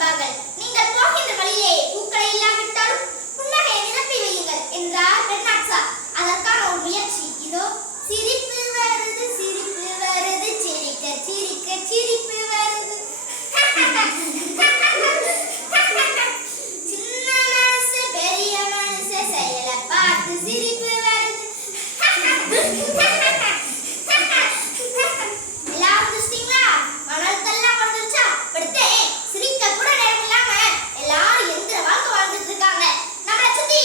என்பார்கள். நீங்கள் போகின்ற வழியிலே பூக்களை இல்லாவிட்டாலும் புன்னகையை நிரப்பி வையுங்கள் என்றார் பெர்னாட் ஷா. அதற்கான ஒரு முயற்சி இதோ. சிரிப்பு வருது சிரிப்பு வருது, சிரிக்க சிரிக்க சிரிப்பு வருது. சின்ன மனசு பெரிய மனசு செயலை பார்த்து சிரிப்பு வருது. எல்லாரும் முடிச்சிட்டீங்களா? மணல்கள்லாம் முடிஞ்சிருச்சா? படுத்தே சிரிக்க கூட நேரம் இல்லாம எல்லாரும் எந்திர வாழ்க்கை வாழ்ந்துட்டு இருக்காங்க. நம்மளை சுத்தி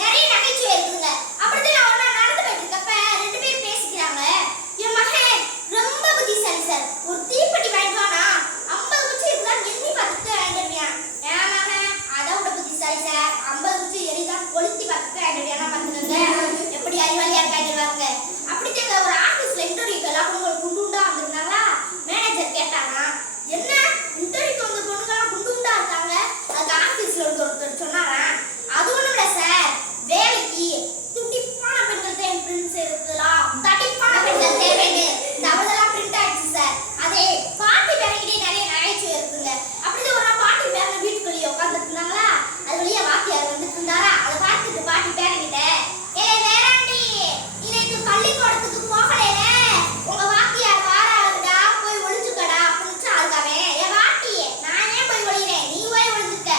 நிறைய நகைச்சுவை இருக்குங்க. அப்படிதான் ஒரு நாள் நடந்து போயிட்டு இருக்கப்ப ரெண்டு பேரும் பேசிக்கிறாங்க. என் மகன் ரொம்ப புத்திசாலி சார், ஒரு தீப்பெட்டி வாங்கிடுவானா 50 குச்சி இருந்தாலும் எண்ணி பார்த்துட்டு வாங்கிடுவியான். என் மகன் அதை விட புத்திசாலி சார், 50 குச்சி எரிதான் கொளுத்தி பார்த்துட்டு வாங்கிடுவியானா பார்த்துக்கோங்க. எப்படி அறிவாளியா இருக்காங்க. அப்படித்தாங்க ஒரு ஆபீஸ்ல இன்டர்வியூக்கு எல்லாம் குண்டு உண்டா வந்திருந்தாங்களா? மேனேஜர் கேட்டானா, என்ன இன்டர்வியூக்கு வந்த பொண்ணுங்கெல்லாம் குண்டு உண்டா இருக்காங்க? அதுக்கு ஆபீஸ்ல ஒருத்தர் சொன்னாரா, அது ஒண்ணும் இல்ல சார், வேலைக்கு துடிப்பான பெண்கள் தேவை பிரிண்ட் இருக்கலாம், தடிப்பான பெண்கள் தேவைன்னு இந்த அவதெல்லாம் பிரிண்ட் ஆயிடுச்சு சார். அதே பாட்டி பேரங்கிட்டே நிறைய நகைச்சுவை இருக்குங்க. அப்படிதான் ஒரு பாட்டி பேரங்க வீட்டுக்குள்ளேயே உட்காந்துட்டு இருந்தாங்களா? அது வழியா வாத்தியார் வந்துட்டு இருந்தாரா? அதை பார்த்துட்டு பாட்டி பேரங்கிட்ட, ஏலே வேறாண்டி, இன்னைக்கு பள்ளிக்கூடத்துக்கு போகலையில உங்க வாத்தியார் வாராளுடா, போய் ஒளிஞ்சுக்கடா அப்படின்னு. அதுக்காவே என் வாட்டி, நானே போய் ஒளிகிறேன், நீ போய் ஒளிஞ்சுக்க,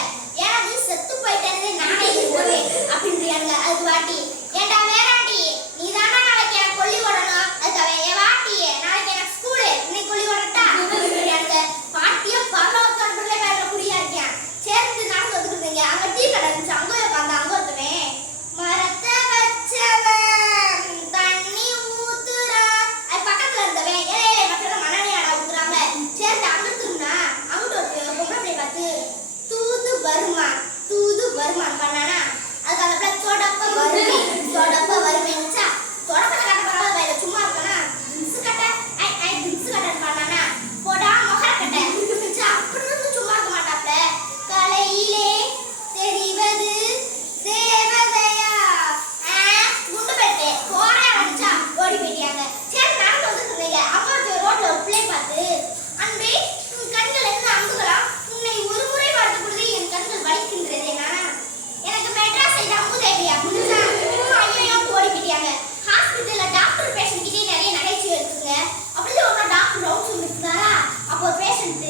ஏன்னா நீ செத்து போயிட்டே நானே போவேன் அப்படின்றாங்க. அதுக்கு வாட்டி, ஏண்டா வேறாண்டி, நீ தானே நாளைக்கு எனக்கு கொல்லி ஓடணும். அதுக்காவே என் வாட்டி, நாளைக்கு எனக்கு ஸ்கூலு, இன்னைக்கு கொல்லி ஓடட்டா அப்படின்றாங்க. பாட்டியும் பரலோகத்தான் பிள்ளை மேல குறியா இருக்கேன். சேர்ந்து நடந்து வந்துருந்தீங்க. அங்க டீ கடை இருந்துச்சு, அங்கே உட்காந்து அங்கே ஒருத்தவன் மரத்தை வச்சவன் தண்ணி ஊத்துறான். அது பக்கத்துல இருந்தவன் ஏழை மக்கள் மணலையாடா ஊத்துறாங்க. சேர்ந்து அங்கிட்டுனா அங்கிட்டு ஒரு பொம்பளை பார்த்து தூது வருமான் தூது வருமான் பண்ணானா? அதுக்கு அந்த பிள்ளை தொடப்ப வருமேச்சா, தொடப்பத்தை கட்ட பரவாயில்ல, வயல சும்மா இருக்கனா, தின்சு கட்ட தின்சு கட்டன்னு பண்ணானா, போடா மொகர கட்ட அப்படின்னு சும்மா இருக்க மாட்டாப்ல. கலையிலே தெரிவது தேவதையா, குண்டு பெட்டு போரா வந்துச்சா ஓடி போயிட்டாங்க. சரி நடந்து வந்துருந்தீங்க. அம்மா ரோட்ல ஒரு பிள்ளை பார்த்து, அன்பே உன் கண்கள் என்ன அம்புகளா, உன்னை ஒரு முறை பார்த்த பொழுது என் கண்கள் வலிக்கின்றதேனா, எனக்கு மெட்ராஸ் சைடு அம்பு தேவையா முடிச்சா ஐயோ ஓடி போயிட்டாங்க. ஹாஸ்பிட்டல்ல டாக்டர் பேஷண்ட் கிட்டே நிறைய நகைச்சுவை இருக்குங்க. அப்படிதான் ஒரு டாக்டர் ரவுண்ட் சொல்லிட்டு இருந்தாரா? அப்போ ஒரு பேஷண்ட்